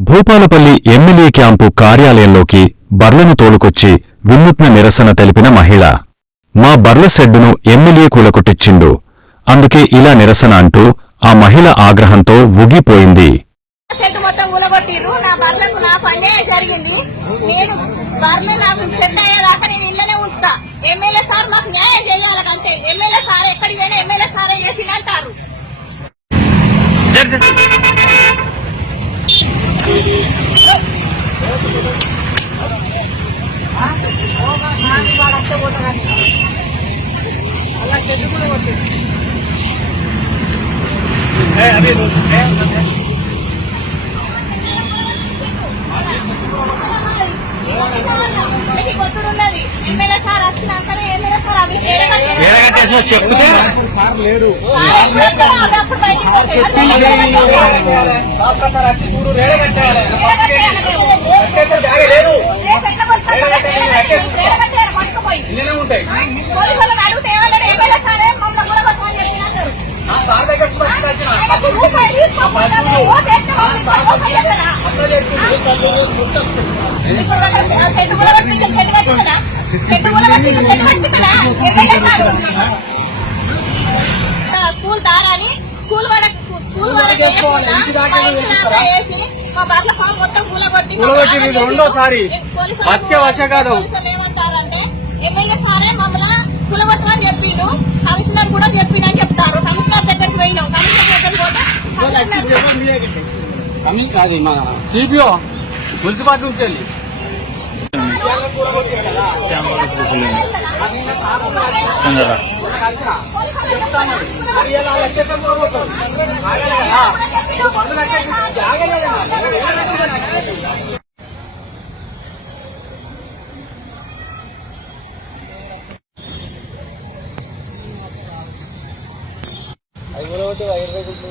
Bhupalpally MLA camp కార్యాలయంలోకి బర్లను తోలుకొచ్చి వినూత్న నిరసన తెలిపిన మహిళ. మా బర్ల షెడ్డును ఎమ్మెల్యే కూలకొట్టిచ్చిండు అందుకే ఇలా నిరసన అంటూ ఆ మహిళ ఆగ్రహంతో ఊగిపోయింది. ఉంచుతా. ఎమ్మెల్యే సార్ మాకు న్యాయం చేయాలి అంతే ఎమ్మెల్యే సార్ ఎక్కడికి పోయినా ఎమ్మెల్యే సారే చేసిందంటారు సార్? అవి ఏడగట్టేసి- ఏడగట్టేసిన చెప్తే? సార్ ఎప్పుడు సెట్ సెట్ సెట్ స్కూల్ దారాని స్కూల్ వరకు స్కూల్ వరకు మా వేసి బట్టల ఫామ్ మొత్తం కూలగొట్టి రెండోసారి. బతికే వర్షకాలం. పోలీసులు ఏమంటారంటే ఎమ్మెల్యే సారే మమ్మల్ని కూలగొట్టమని చెప్పిండు కమింగ్ అది మన సిపిఓ మున్సిపాలిటీ నుంచి వెళ్ళి. ఐదు రోజు ఐదు రోజులు